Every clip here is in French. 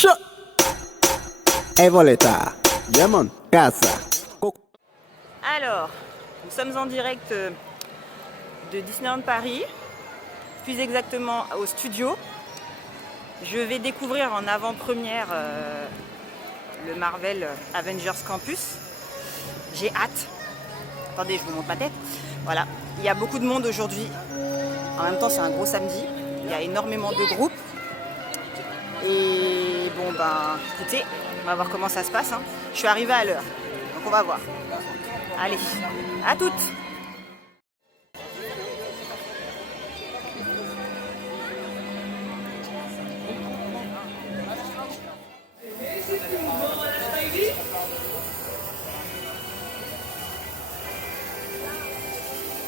Shut. Evoleta. Diamond. Casa. Alors, nous sommes en direct de Disneyland Paris, plus exactement au studio. Je vais découvrir en avant-première le Marvel Avengers Campus. J'ai hâte. Attendez, je vous montre ma tête. Voilà, il y a beaucoup de monde aujourd'hui. En même temps, c'est un gros samedi. Il y a énormément de groupes. Et bon, ben, écoutez, on va voir comment ça se passe. Je suis arrivée à l'heure, donc on va voir. Allez, à toutes!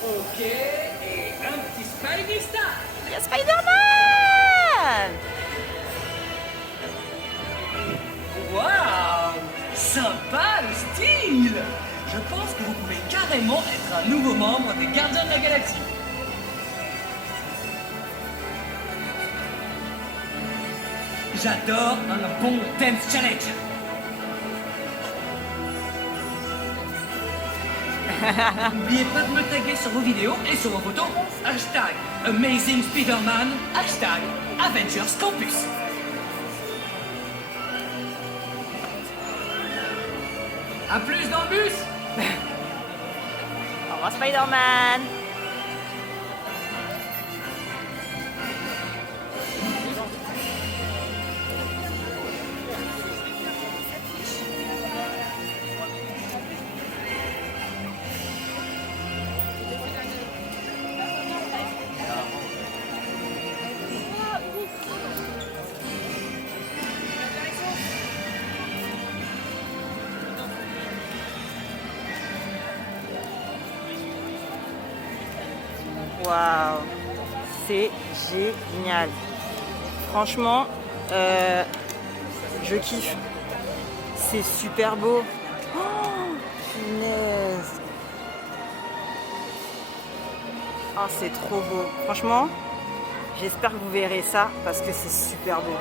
Ok, et un petit Spidey Star. Il y a Spider-Man! Waouh, sympa le style. Je pense que vous pouvez carrément être un nouveau membre des Gardiens de la Galaxie. J'adore un bon dance challenge. N'oubliez pas de me taguer sur vos vidéos et sur vos photos. Hashtag Amazing Spider-Man, hashtag Avengers Campus. A plus dans le bus. Au revoir Spider-Man! Waouh, c'est génial. Franchement, je kiffe. C'est super beau. Oh, punaise. Oh, c'est trop beau. Franchement, j'espère que vous verrez ça parce que c'est super beau.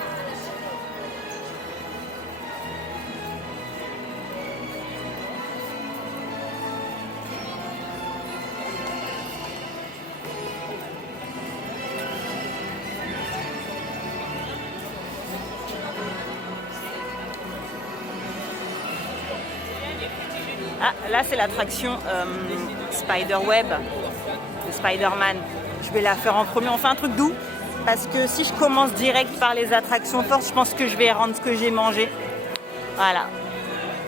Ah, là c'est l'attraction Spider-Web de Spider-Man. Je vais la faire en premier. On fait un truc doux parce que si je commence direct par les attractions fortes, je pense que je vais rendre ce que j'ai mangé. Voilà.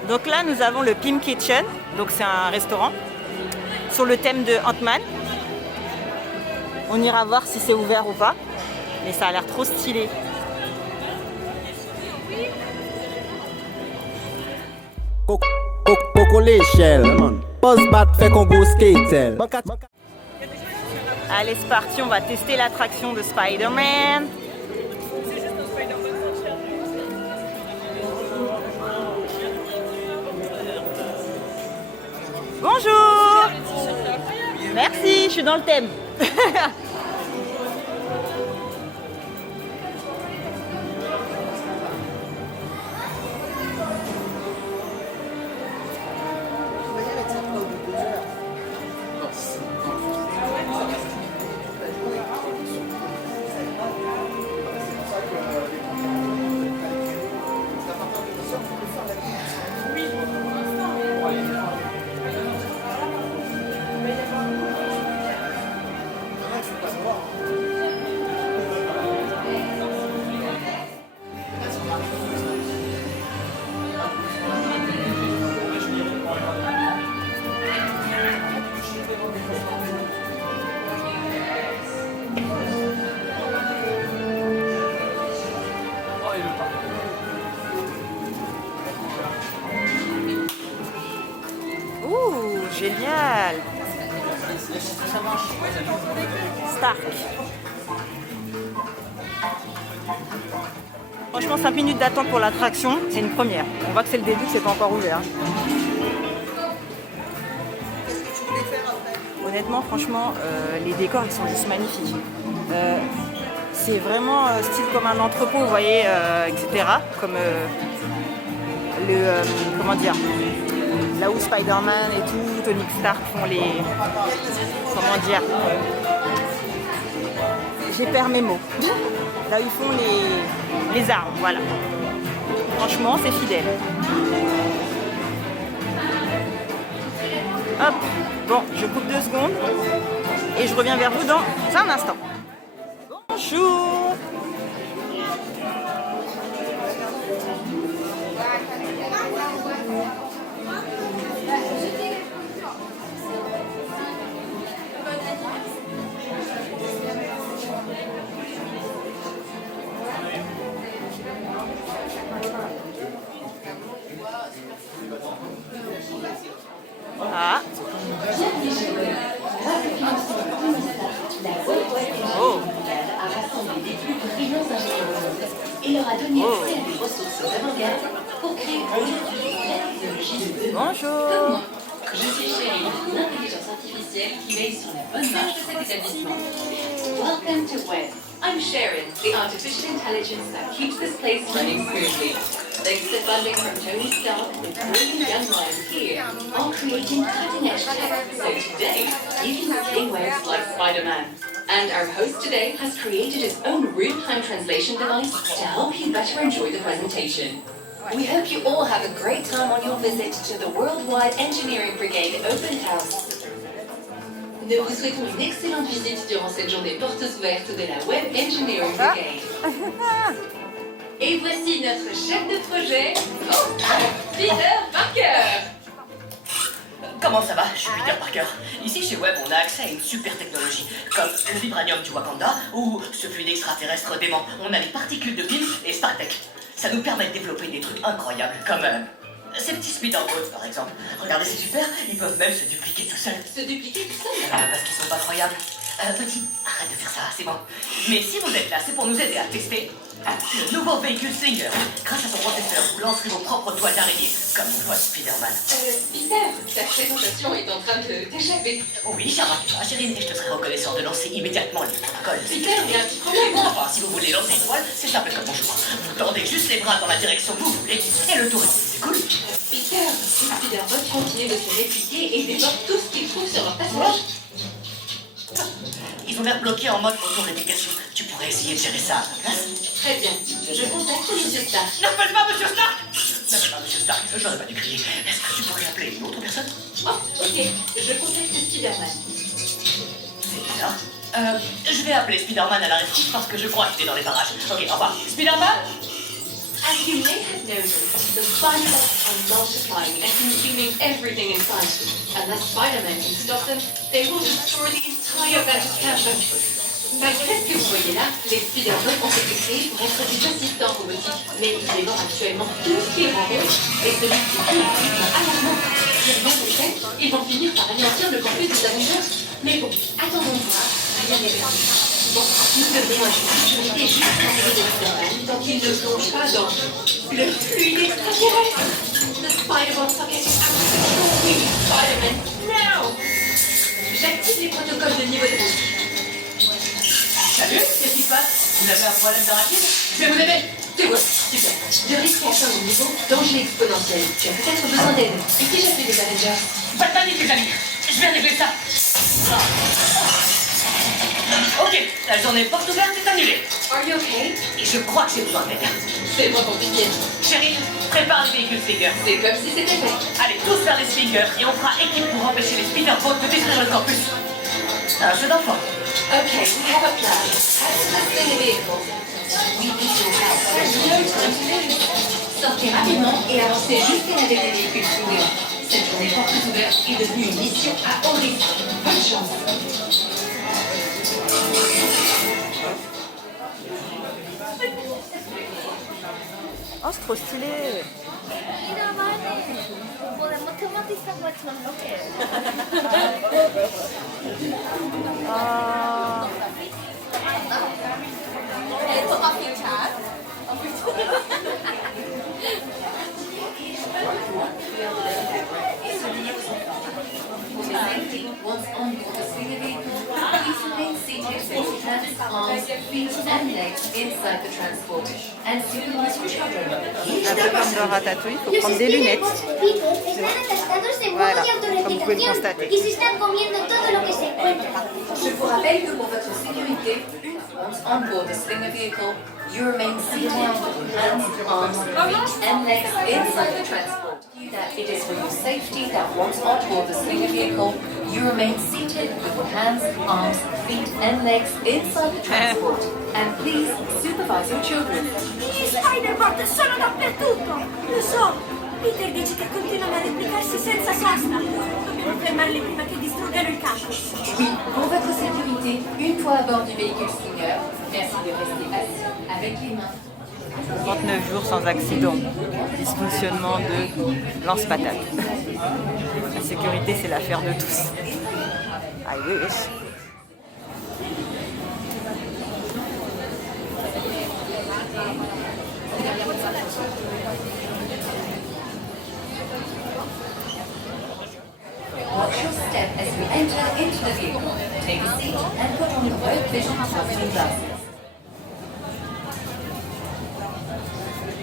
Donc là nous avons le Pym Kitchen, donc c'est un restaurant sur le thème de Ant-Man. On ira voir si c'est ouvert ou pas, mais ça a l'air trop stylé. Coco l'échelle. Pose bat fait qu'on go skate. Allez, c'est parti, on va tester l'attraction de Spider-Man. Bonjour. Merci, je suis dans le thème. Ouh, génial. Stark. Franchement, 5 minutes d'attente pour l'attraction, c'est une première. On voit que c'est le début, que c'est pas encore ouvert. Honnêtement, franchement, les décors ils sont juste magnifiques. C'est vraiment style comme un entrepôt, vous voyez, etc. Comme comment dire, là où Spider-Man et tout, Tony Stark font les... Comment dire, j'ai perdu mes mots. Là où ils font les armes, voilà. Franchement, c'est fidèle. Hop, bon, je coupe 2 secondes et je reviens vers vous dans un instant. Bonjour. Ah. Oh. Et leur a donné accès à des ressources d'avant-garde pour créer aujourd'hui la technologie de demain. Bonjour. Comme moi, je suis Cheryl, l'intelligence artificielle qui veille sur la bonne marche de cet établissement. Welcome to Web. I'm Sharon, the artificial intelligence that keeps this place running smoothly. Thanks to funding from Tony Stark and brilliant young minds here, all creating cutting-edge tech. So today, you can create webs like Spider-Man. And our host today has created his own real-time translation device to help you better enjoy the presentation. We hope you all have a great time on your visit to the Worldwide Engineering Brigade Open House. Nous vous souhaitons une excellente visite durant cette journée portes ouvertes de la Web Engineering Brigade. Et voici notre chef de projet, Peter Parker. Comment ça va? Je suis Peter Parker. Ici chez Web, on a accès à une super technologie, comme le vibranium du Wakanda ou ce fluide extraterrestre dément. On a les particules de Pym et Startech. Ça nous permet de développer des trucs incroyables, comme ces petits speederboats par exemple. Regardez, c'est super, ils peuvent même se dupliquer tout seuls. Se dupliquer tout seul? Parce qu'ils sont pas croyables. Petit, arrête de faire ça, c'est bon. Mais si vous êtes là, c'est pour nous aider à tester le nouveau véhicule Stinger. Grâce à son processeur, vous lancerez vos propres toiles d'araignée, comme une fois Spider-Man. Peter, ta présentation est en train de t'échapper. Oui, cher Martin, chérie, et je te serais reconnaissant de lancer immédiatement les protocoles. Peter, il y a un petit problème. Enfin, si vous voulez lancer une toile, c'est simple comme bonjour. Vous tendez juste les bras dans la direction que vous voulez, et le tour c'est cool. Peter, les Spider-Bots continuent de se répliquer et dévorent tout ce qu'ils trouvent sur leur passage. Ils ont l'air bloqués en mode auto-réplication. Tu pourrais essayer de gérer ça à ta place? Très bien, je contacte Monsieur Stark. N'appelle pas Monsieur Stark! N'appelle pas Monsieur Stark, j'aurais pas dû crier. Est-ce que tu pourrais appeler une autre personne? Oh, ok, je contacte Spider-Man. C'est bizarre. Je vais appeler Spider-Man à la rescousse parce que je crois qu'il est dans les parages. Ok, au revoir. Spider-Man? As you may have noticed, the Spider-Bots are multiplying and consuming everything in sight. Unless Spider-Man can stop them, they will destroy the entire Vantage campus. Malgré ce que vous voyez là, les Spider-Bots ont été créés pour être des assistants robotiques, mais ils dévorent actuellement tout ce qui est rencontre, et celui qui est le plus alarmant. Dans ce fait, ils vont finir par anéantir le campus des Avengers. Mais bon, attendons voir, rien n'est perdu. Bon, nous devons ajouter sécurité juste à côté de Spider-Man tant qu'il ne plonge pas dans le fluide extraterrestre. The Spider-Bots are getting out of control. We need Spider-Man now. J'active les protocoles de niveau de route. Salut, qu'est-ce qui se passe? Vous avez un problème d'arachide? Je vais vous aider. C'est bon, super. Je risque à atteindre un niveau danger exponentiel. Tu as peut-être besoin d'aide. Et si j'appelle les Avengers? Pas de panique, les amis. Je vais régler ça. Ok, la journée porte ouverte est annulée. Are you okay? Et je crois que j'ai besoin d'aide. C'est moins compliqué. Chérie, prépare les véhicules Stinger. C'est comme si c'était fait. Allez, tous vers les Stinger et on fera équipe pour empêcher les Spider-Bots de détruire le campus. C'est un jeu d'enfant. Okay, we have a plan. As testing a vehicle, we need your help. There's no time to lose. Sortez rapidement et avancez jusqu'à la des véhicules Stinger. Cette journée porte ouverte est devenue une mission à haut risque. Bonne chance. Oh, c'est trop stylé. Once on board the Stinger vehicle, please remain seated and have hands, arms, feet, and legs inside the transport. And supervise your children. Un peu comme dans Ratatouille, il faut prendre des lunettes. Voilà, comme vous pouvez le constater. Je vous rappelle que pour votre sécurité, once on board the slinger vehicle, you remain seated with your hands, arms, feet, and legs inside the transport. That it is for your safety that once on board the slinger vehicle, you remain seated with your hands, arms, feet, and legs inside the transport. And please supervise your children. Gli Spider-Bot sono dappertutto! Lo so! Peter dice che continuano a replicarsi senza sosta. Dobbiamo fermarli prima che distruggano il campus. Oui, pour votre sécurité, une fois à bord du véhicule Slinger, merci de rester assis avec les mains. 39 jours sans accident. Dysfonctionnement de lance-patate. La sécurité, c'est l'affaire de tous. I wish. Watch your step as we enter into the vehicle. Take a seat and put on your work vision traveling glasses.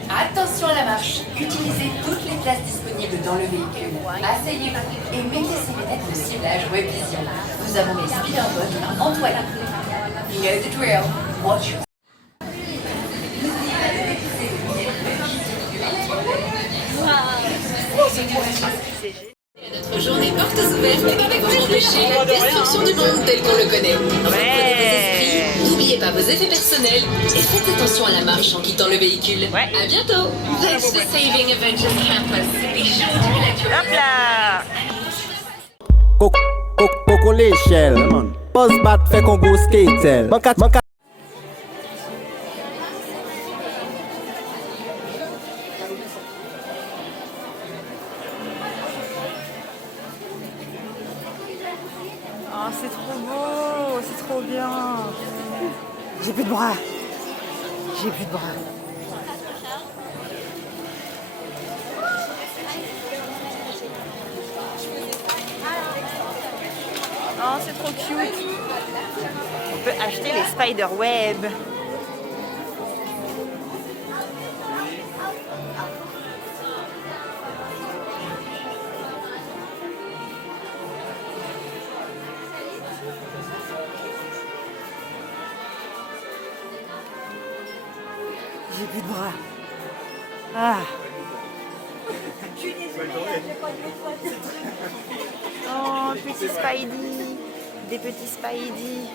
Attention à la marche. Utilisez toutes les places disponibles dans le véhicule. Asseyez-vous et mettez ces lunettes de ciblage Web Vision. Nous avons les Spider-Bot employés. You know the drill. Watch your Notre journée portes ouvertes avec pour empêcher la destruction du monde tel qu'on le connaît. Reprenez vos esprits, n'oubliez pas vos effets personnels et faites attention à la marche en quittant le véhicule. À bientôt. Thanks for saving Avengers Campus. Be sure to collect your Hop là! Coco l'échelle. Buzz bat fait qu'on go skate. Mancat. Oh, c'est trop beau, c'est trop bien. J'ai plus de bras. J'ai plus de bras. Oh, c'est trop cute. On peut acheter les Spider-Web. J'ai plus de bras. Ah. Oh, petit Spidey. Des petits Spidey.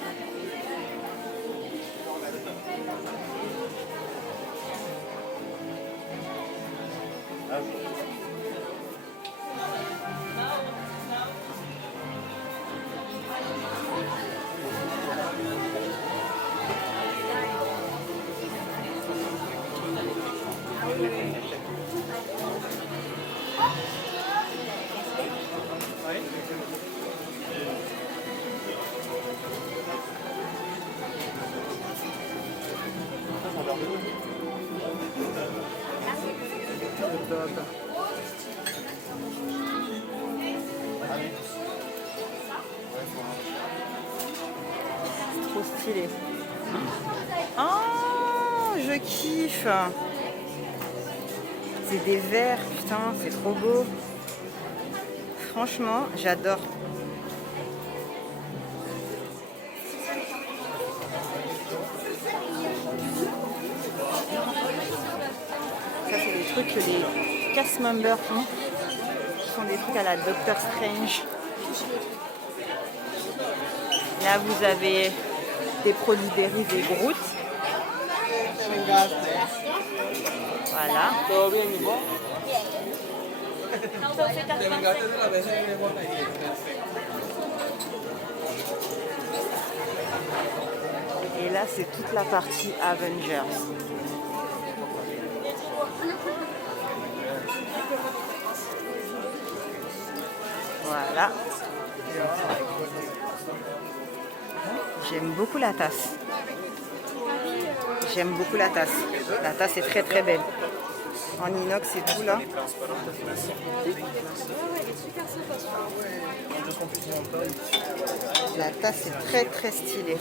Trop stylé. Oh, je kiffe. C'est des verres, putain, c'est trop beau. Franchement, j'adore. Ça, c'est des trucs que les cast members font. Ce sont des trucs à la Doctor Strange. Là, vous avez des produits dérivés Groot. Voilà. Et là, c'est toute la partie Avengers. Voilà. J'aime beaucoup la tasse. J'aime beaucoup la tasse. La tasse est très très belle. En inox et tout là. La tasse est très très stylée.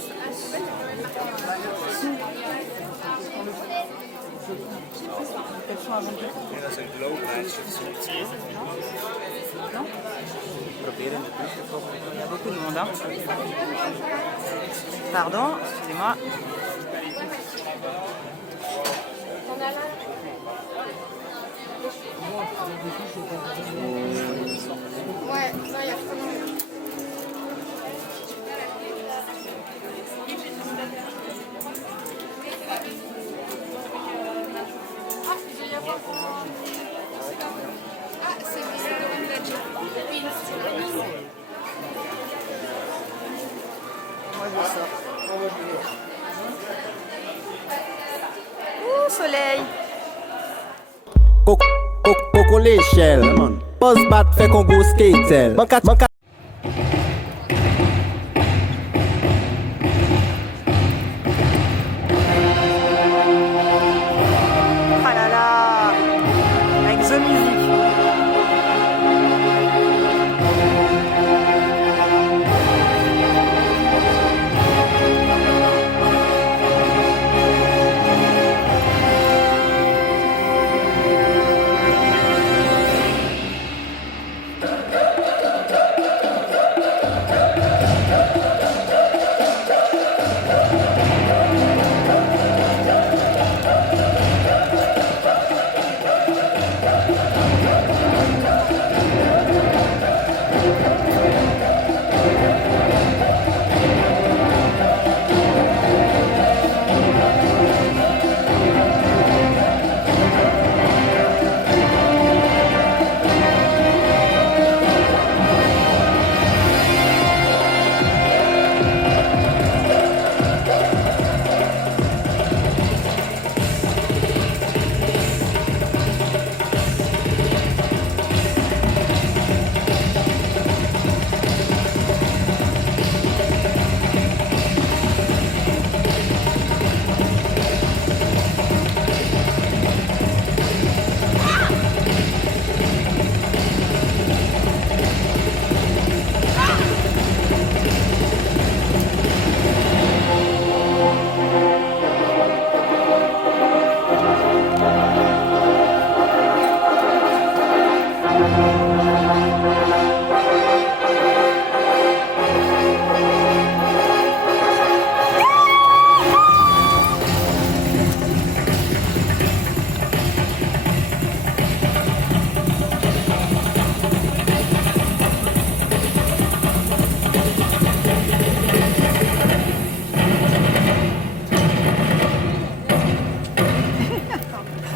Non? Il y a beaucoup de monde. Hein. Pardon, excusez-moi. Ouais, non, il y a vraiment... Ah, c'est Moi je sors. Ouh, soleil. Coco l'échelle, Buzz bat fait qu'on go skate. Manca. Ah là là. Avec The Music.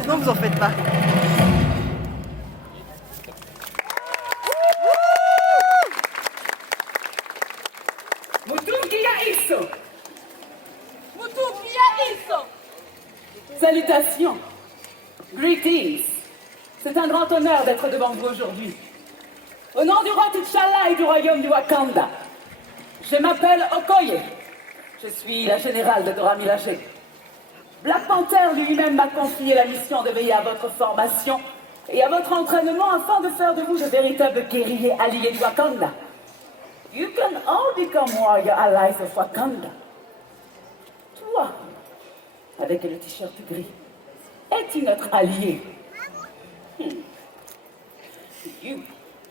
Non, vous en faites pas. Salutations. Greetings. C'est un grand honneur d'être devant vous aujourd'hui. Au nom du roi T'Challa et du royaume du Wakanda, je m'appelle Okoye. Je suis la générale de Dora Milaje. Black Panther lui-même m'a confié la mission de veiller à votre formation et à votre entraînement afin de faire de vous de véritables guerriers alliés du Wakanda. You can all become warrior allies of Wakanda. Toi, avec le t-shirt gris, es-tu notre allié? You,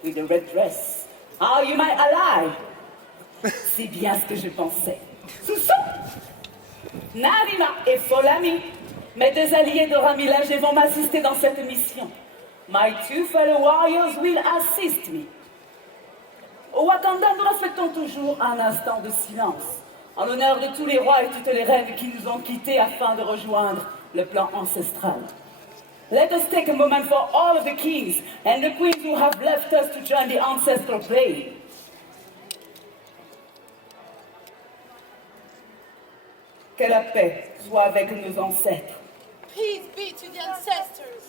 with the red dress, are you my ally? C'est bien ce que je pensais. Soussou! Narima et Folami, mes deux alliés Dora Milaje vont m'assister dans cette mission. My two fellow warriors will assist me. Au Wakanda, nous respectons toujours un instant de silence, en l'honneur de tous les rois et toutes les reines qui nous ont quittés afin de rejoindre le plan ancestral. Let us take a moment for all of the kings and the queens who have left us to join the ancestral plane. Que la paix soit avec nos ancêtres. Peace be to the ancestors.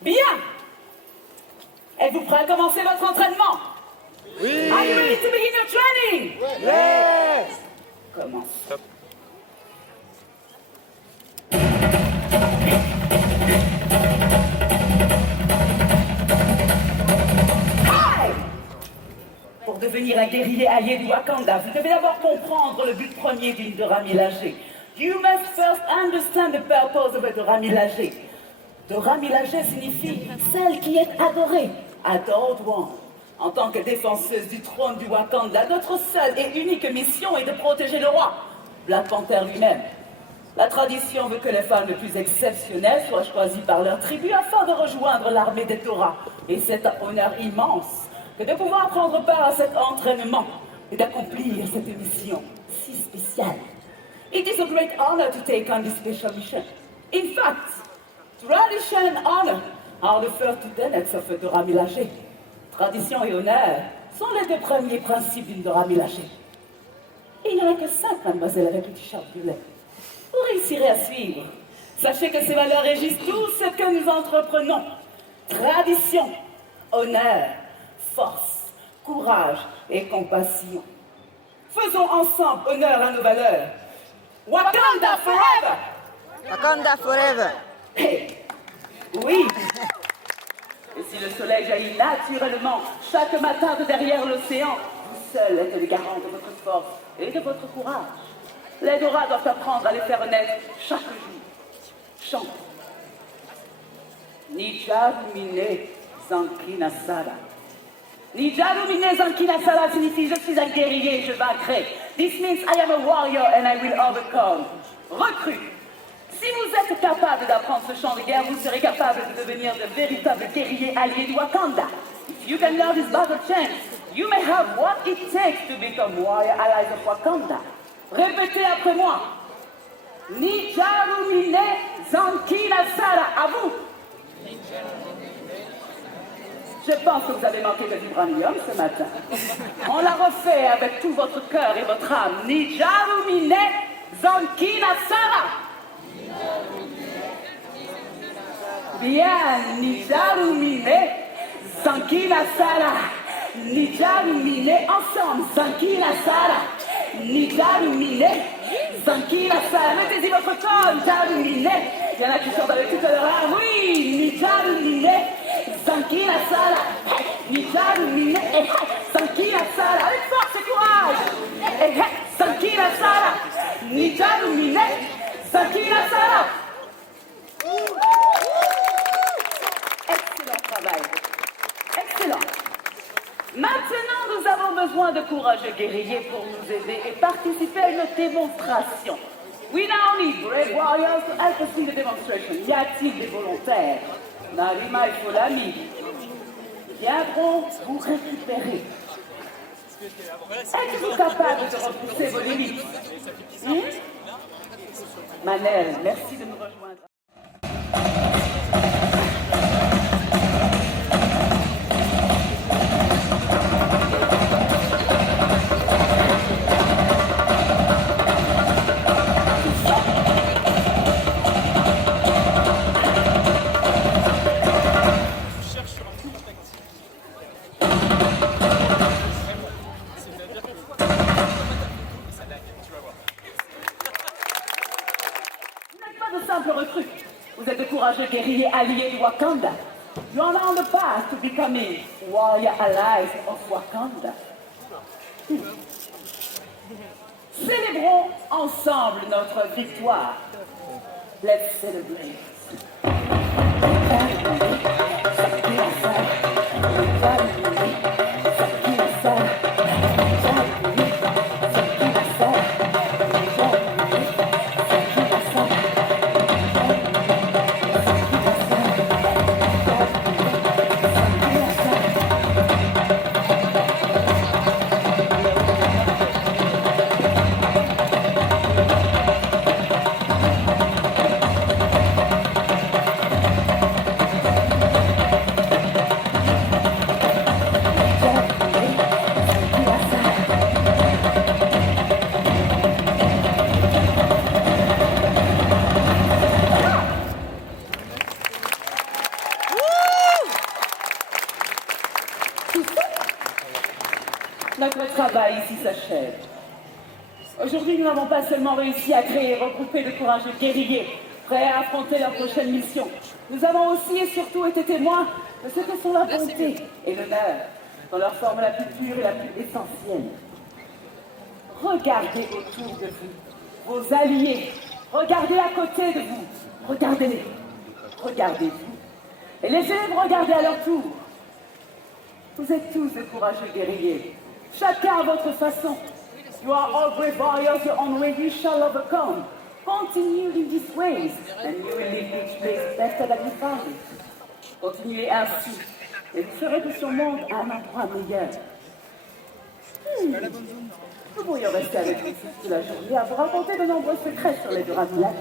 Bien! Êtes-vous prêts à commencer votre entraînement? Oui! Are you ready to begin your training? Yes! Commence. Stop. Pour devenir un guerrier allié du Wakanda, vous devez d'abord comprendre le but premier d'une Dora Milaje. You must first understand the purpose of a Dora Milaje. Dora Milaje signifie celle qui est adorée, adored one. En tant que défenseuse du trône du Wakanda, notre seule et unique mission est de protéger le roi, Black Panther lui-même. La tradition veut que les femmes les plus exceptionnelles soient choisies par leur tribu afin de rejoindre l'armée des Dora. Et c'est un honneur immense que de pouvoir prendre part à cet entraînement et d'accomplir cette mission si spéciale. It is a great honor to take on this special mission. In fact, tradition and honor are the first two tenets of a Dora Milaje. Tradition et honneur sont les deux premiers principes d'une Dora Milaje. Il n'y en a que 5, mademoiselle, avec le t-shirt violet. Vous réussirez à suivre. Sachez que ces valeurs régissent tout ce que nous entreprenons. Tradition, honneur, force, courage et compassion. Faisons ensemble honneur à nos valeurs. Wakanda forever! Wakanda forever. Hey, oui. Et si le soleil jaillit naturellement chaque matin de derrière l'océan, vous seul êtes le garant de votre force et de votre courage. Les Dora doivent apprendre à les faire naître chaque jour. Chantons. Nijarumine Zankinasara. Nijarumine Zankinasara signifie je suis un guerrier, je vaincrai. This means I am a warrior and I will overcome. Recrue. Si vous êtes capable d'apprendre ce chant de guerre, vous serez capable de devenir de véritables guerriers alliés du Wakanda. If you can learn this battle chant, you may have what it takes to become warrior allies of Wakanda. Répétez après moi. Nijarumine Zankinasara. À vous. Je pense que vous avez manqué de vibranium ce matin. On l'a refait avec tout votre cœur et votre âme. Nijarumine Zankinasara. Bien, Nijarumine Zankinasara. Nijarumine ensemble, Zankinasara. Nijarumine Zankinasara. Mettez-y votre corps, Nijarumine. Il y en a qui sont avec tout à l'heure. Oui, Nijarumine Zankinasara. Nijarumine Zankinasara. Avec force et courage. Zankinasara. Nijarumine Zankinasara. Excellent travail. Excellent. Maintenant, nous avons besoin de courageux guerriers pour nous aider et participer à une démonstration. We now need brave warriors to help us in the demonstration. Y a-t-il des volontaires? Narima et Folami viendront vous récupérer. Êtes-vous capable de repousser vos limites? Manel, merci de nous rejoindre. Vous êtes de courageux guerriers alliés du Wakanda. You are on the path to becoming warrior allies of Wakanda. Célébrons ensemble notre victoire. Let's celebrate. Notre travail ici s'achève. Aujourd'hui, nous n'avons pas seulement réussi à créer et regrouper de courageux guerriers prêts à affronter leur prochaine mission. Nous avons aussi et surtout été témoins de ce que sont la bonté et l'honneur. dans leur forme la plus pure et la plus essentielle. Regardez autour de vous, vos alliés. Regardez à côté de vous. Regardez-les. Regardez-vous. Et laissez-les regarder à leur tour. Vous êtes tous de courageux guerriers. Chacun à votre façon. You are all brave warriors your own way. You shall overcome. Continue in these ways, and you will leave each place better than you found it. Continuez ainsi, et vous ferez de ce monde un endroit meilleur. Nous pourrions rester avec vous toute la journée à vous raconter de nombreux secrets sur les Duravillages.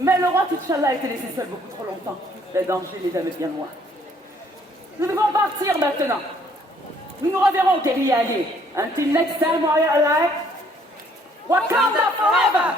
Mais le roi T'Challa a été laissé seul beaucoup trop longtemps. Le danger les avait bien loin. Nous devons partir maintenant. Nous nous reverrons, guerriers alliés. Until next time, warrior alive. Wakanda forever!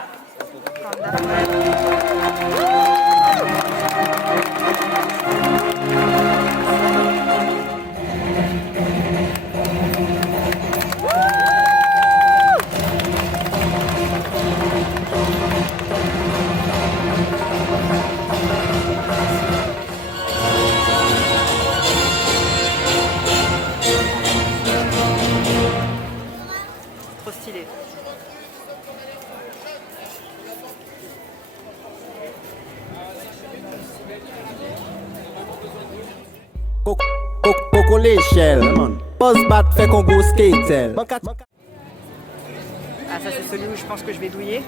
Trop stylé. Coco l'échelle, man. Pose bat fait qu'on go skate. Ah, ça c'est celui où je pense que je vais douiller.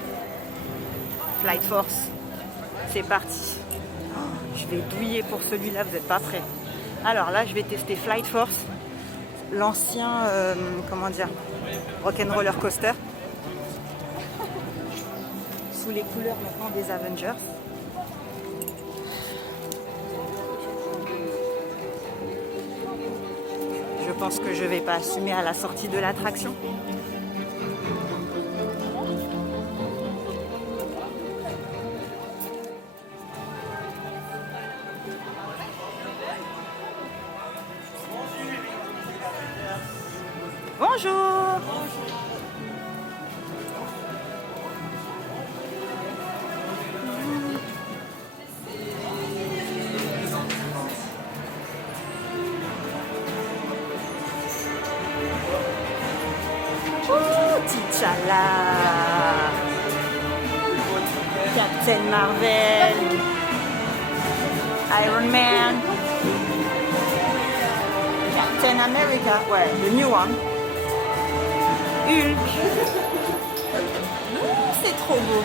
Flight Force. C'est parti. Oh, je vais douiller pour celui-là, vous n'êtes pas prêts. Alors là, je vais tester Flight Force. L'ancien, comment dire, Rock'n'Roller Coaster. Sous les couleurs maintenant des Avengers. Je pense que je vais pas assumer à la sortie de l'attraction. Bonjour. T'Challa, Captain Marvel, Iron Man, Captain America, ouais, the new one, Hulk. C'est trop beau.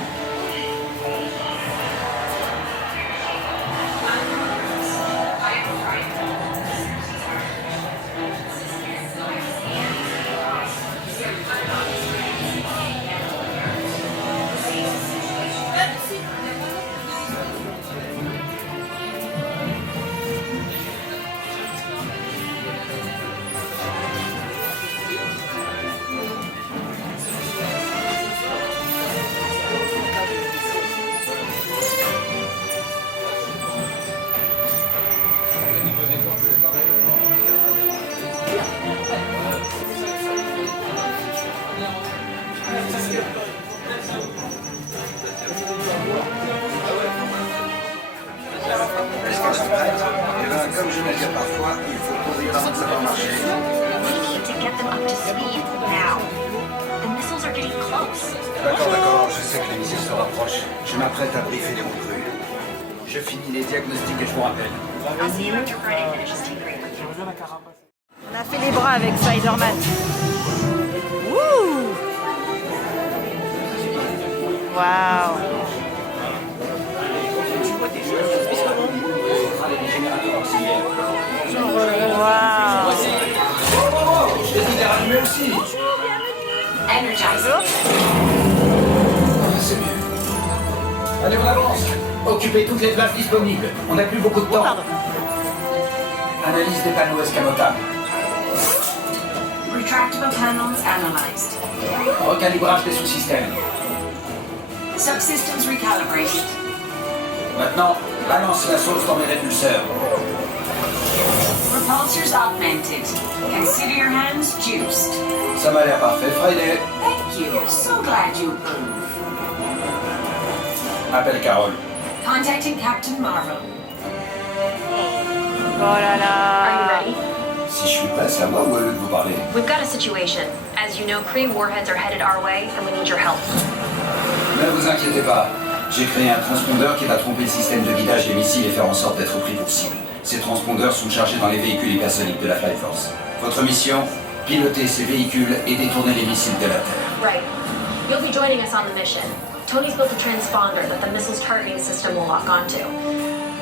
Comme je le dis parfois, il faut courir avant que ça va marcher. D'accord, je sais que les missiles se rapprochent. Je m'apprête à briefer les recrues. Je finis les diagnostics et je vous rappelle. On a fait les bras avec Spider-Man. Wouh! Waouh! Waouh! Je t'ai dit de les rallumer aussi. Energizer. C'est mieux. Allez, on avance. Occupez toutes les places disponibles. On n'a plus beaucoup de temps. Pardon. Analyse des panneaux escamotables. Retractable panels analyzed. Recalibrage des sous-systèmes. Subsystems recalibrated. Maintenant, balance la sauce dans mes répulseurs. Repulsors augmented. Consider your hands juiced. Ça m'a l'air parfait, Friday. Thank you. So glad you approve. Appelle Carole. Contacting Captain Marvel. Oh là là! Si je suis prêt, c'est à moi ou à eux de vous parler? We've got a situation. As you know, Kree warheads are headed our way, and we need your help. Ne vous inquiétez pas. J'ai créé un transpondeur qui va tromper le système de guidage des missiles et faire en sorte d'être pris pour cible. Ces transpondeurs sont chargés dans les véhicules hypersoniques de la Flight Force. Votre mission, piloter ces véhicules et détourner les missiles de la Terre. Right. You'll be joining us on the mission. Tony's built a transponder that the missile's targeting system will lock onto.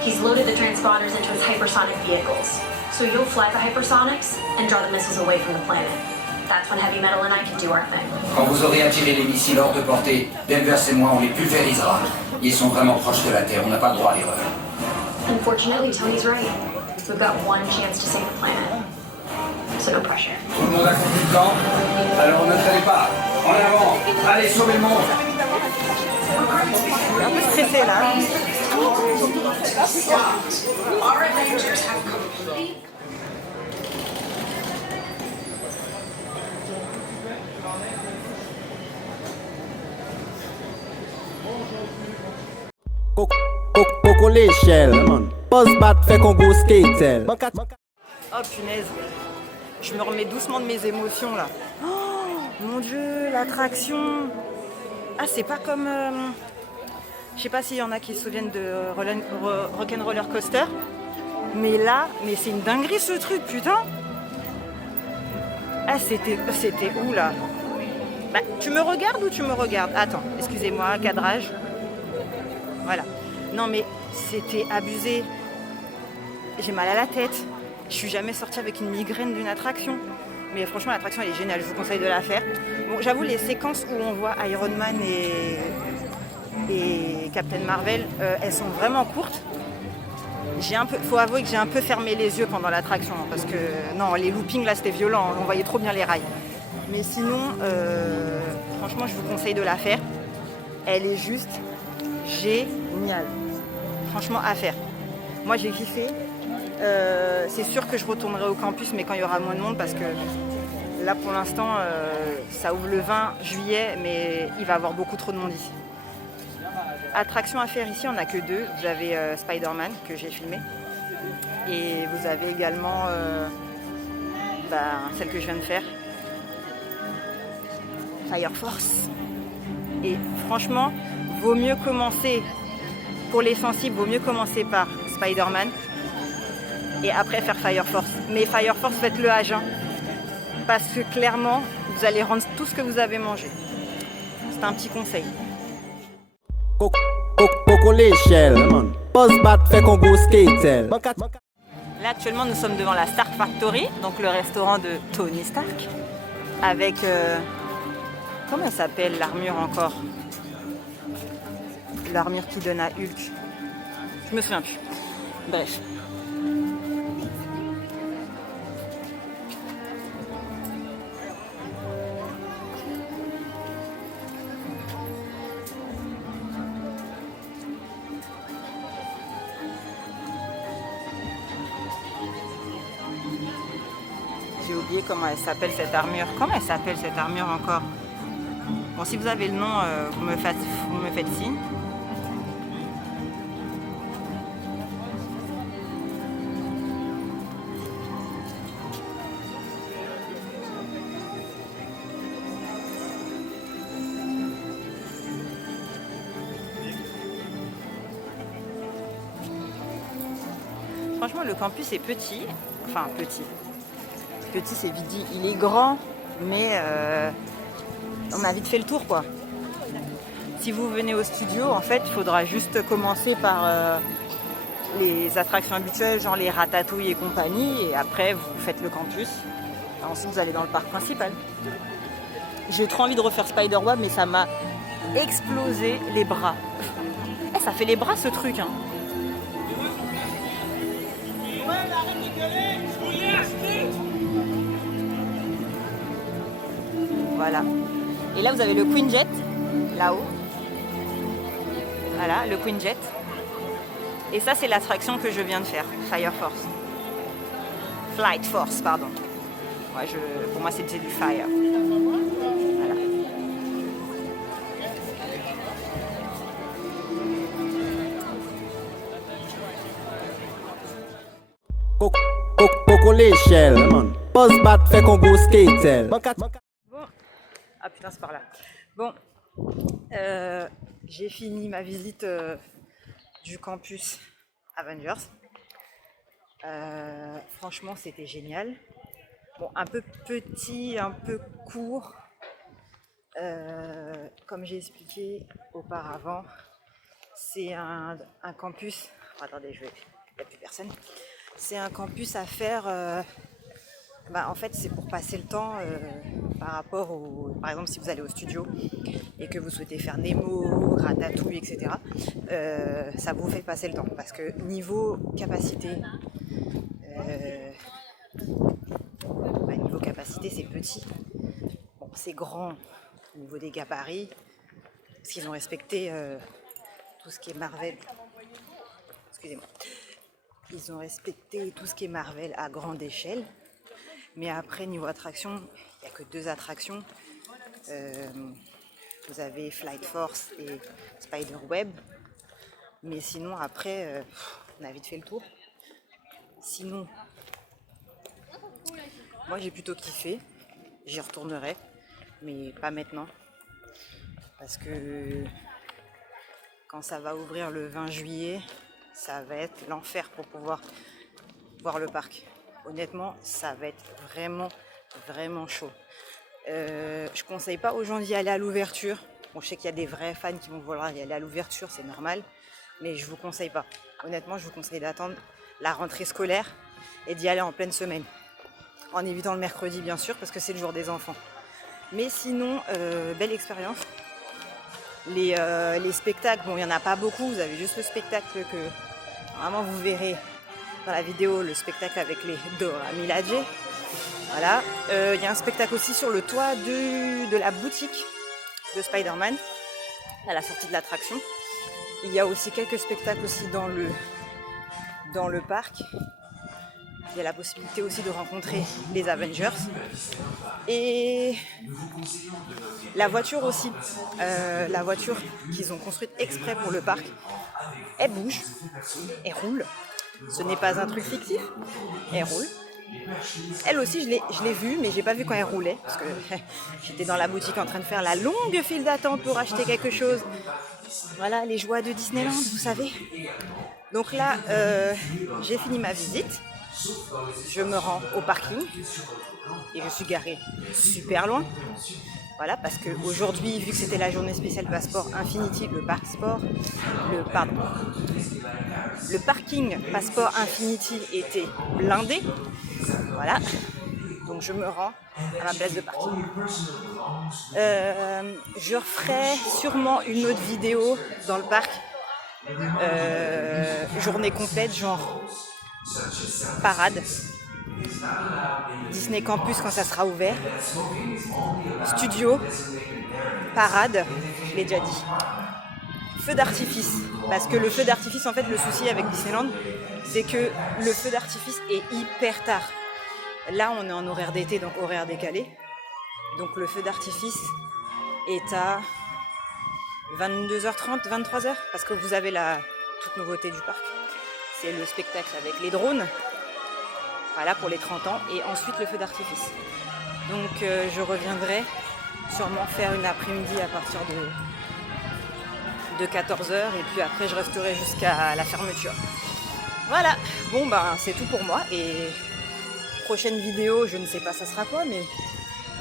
He's loaded the transponders into his hypersonic vehicles. So you'll fly the hypersonics and draw the missiles away from the planet. That's when Heavy Metal and I can do our thing. Quand vous aurez attiré les missiles hors de portée, Denver et moi, on les pulvérisera. Ils sont vraiment proches de la Terre, on n'a pas le droit à l'erreur. Unfortunately, Tony's right. We've got one chance to save the planet. So no pressure. Tout le monde a compris le plan? Alors ne traînez pas. En avant. Allez, sauvez le monde. Un peu stressé là. Our Avengers have complete. Coco l'échelle, man. Pose bat fait qu'on go skate. Oh punaise. Je me remets doucement de mes émotions là. Oh mon dieu, l'attraction. Ah, c'est pas comme... Je sais pas s'il y en a qui se souviennent de Rock'n'Roller Coaster. Mais là, mais c'est une dinguerie ce truc, putain. Ah, c'était où là? Bah, tu me regardes ou tu me regardes? Attends, excusez-moi, cadrage. Voilà. Non mais c'était abusé. J'ai mal à la tête. Je suis jamais sortie avec une migraine d'une attraction. Mais franchement, l'attraction elle est géniale. Je vous conseille de la faire. Bon, j'avoue, les séquences où on voit Iron Man et Captain Marvel, elles sont vraiment courtes. Faut avouer que j'ai un peu fermé les yeux pendant l'attraction parce que non, les loopings là c'était violent. On voyait trop bien les rails. Mais sinon, franchement, je vous conseille de la faire. Elle est juste géniale. Franchement, à faire. Moi, j'ai kiffé. C'est sûr que je retournerai au campus, mais quand il y aura moins de monde, parce que là, pour l'instant, ça ouvre le 20 juillet, mais il va y avoir beaucoup trop de monde ici. Attraction à faire ici, on n'a que deux. Vous avez Spider-Man, que j'ai filmé. Et vous avez également celle que je viens de faire. Fire Force. Et franchement, vaut mieux commencer, pour les sensibles, vaut mieux commencer par Spider-Man et après faire Fire Force. Mais Fire Force, faites-le à jeun. Parce que clairement, vous allez rendre tout ce que vous avez mangé. C'est un petit conseil. Coco l'échelle, man. Pose bat fait qu'on go skate. Là, actuellement, nous sommes devant la Stark Factory, donc le restaurant de Tony Stark, avec... comment elle s'appelle l'armure encore? L'armure qui donne à Hulk. Je me souviens plus. Bref. J'ai oublié comment elle s'appelle cette armure. Comment elle s'appelle cette armure encore? Bon, si vous avez le nom, vous me faites signe. Franchement, le campus est petit. Enfin, petit. Petit, c'est vite dit. Il est grand, mais on a vite fait le tour, quoi. Si vous venez au studio, en fait, il faudra juste commencer par les attractions habituelles, genre les ratatouilles et compagnie, et après, vous faites le campus. Et ensuite, vous allez dans le parc principal. J'ai trop envie de refaire Spider-Web, mais ça m'a explosé les bras. Ça fait les bras, ce truc, hein. Voilà. Et là, vous avez le Queen Jet, là-haut. Voilà, le Queen Jet. Et ça, c'est l'attraction que je viens de faire, Fire Force. Flight Force, pardon. Ouais, pour moi, c'est du Fire. Voilà. Coco l'échelle, man. Pose bat fait qu'on go skate. Bon. Ah putain, c'est par là. Bon. J'ai fini ma visite du campus Avengers. Franchement, c'était génial. Bon, un peu petit, un peu court. Comme j'ai expliqué auparavant, c'est un campus. Attendez, il n'y a plus personne. C'est un campus à faire. En fait, c'est pour passer le temps par rapport au. Par exemple, si vous allez au studio et que vous souhaitez faire Nemo, Ratatouille, etc., ça vous fait passer le temps. Parce que niveau capacité, c'est petit. Bon, c'est grand au niveau des gabarits, parce qu'ils ont respecté tout ce qui est Marvel. Excusez-moi. Ils ont respecté tout ce qui est Marvel à grande échelle. Mais après, niveau attraction, il n'y a que 2 attractions. Vous avez Flight Force et Spider-Web. Mais sinon, après, on a vite fait le tour. Sinon, moi j'ai plutôt kiffé. J'y retournerai, mais pas maintenant. Parce que quand ça va ouvrir le 20 juillet, ça va être l'enfer pour pouvoir voir le parc. Honnêtement, ça va être vraiment, vraiment chaud. Je conseille pas aux gens d'y aller à l'ouverture. Bon, je sais qu'il y a des vrais fans qui vont vouloir y aller à l'ouverture, c'est normal. Mais je vous conseille pas. Honnêtement, je vous conseille d'attendre la rentrée scolaire et d'y aller en pleine semaine. En évitant le mercredi, bien sûr, parce que c'est le jour des enfants. Mais sinon, belle expérience. Les spectacles, bon, il n'y en a pas beaucoup. Vous avez juste le spectacle que vraiment vous verrez dans la vidéo, le spectacle avec les Dora Milaje. Voilà. Il y a un spectacle aussi sur le toit de la boutique de Spider-Man, à la sortie de l'attraction. Il y a aussi quelques spectacles aussi dans le parc. Il y a la possibilité aussi de rencontrer les Avengers. Et la voiture aussi. La voiture qu'ils ont construite exprès pour le parc. Elle bouge. Elle roule. Ce n'est pas un truc fictif. Elle roule. Elle aussi, je l'ai vue, mais j'ai pas vu quand elle roulait. Parce que j'étais dans la boutique en train de faire la longue file d'attente pour acheter quelque chose. Voilà, les joies de Disneyland, vous savez. Donc là, j'ai fini ma visite. Je me rends au parking et je suis garée super loin. Voilà, parce qu'aujourd'hui, vu que c'était la journée spéciale Passeport Infinity, le parking Passeport Infinity était blindé. Voilà, donc je me rends à ma place de parking. Je referai sûrement une autre vidéo dans le parc, journée complète, genre parade, Disney Campus quand ça sera ouvert, studio, parade, je l'ai déjà dit, feu d'artifice, parce que le feu d'artifice, en fait, le souci avec Disneyland, c'est que le feu d'artifice est hyper tard. Là, on est en horaire d'été, donc horaire décalé, donc le feu d'artifice est à 22h30, 23h, parce que vous avez la toute nouveauté du parc. C'est le spectacle avec les drones, voilà, pour les 30 ans, et ensuite le feu d'artifice. Donc je reviendrai sûrement faire une après-midi à partir de 14h, et puis après je resterai jusqu'à la fermeture. Voilà, bon c'est tout pour moi, et prochaine vidéo, je ne sais pas ça sera quoi, mais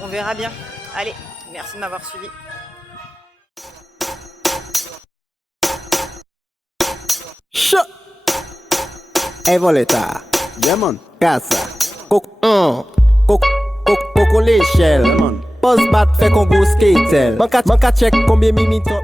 on verra bien. Allez, merci de m'avoir suivi. Evoleta, Diamond, Casa, Coco l'échelle, man. Pose bat fait qu'on go skate. Manka check combien mimi top.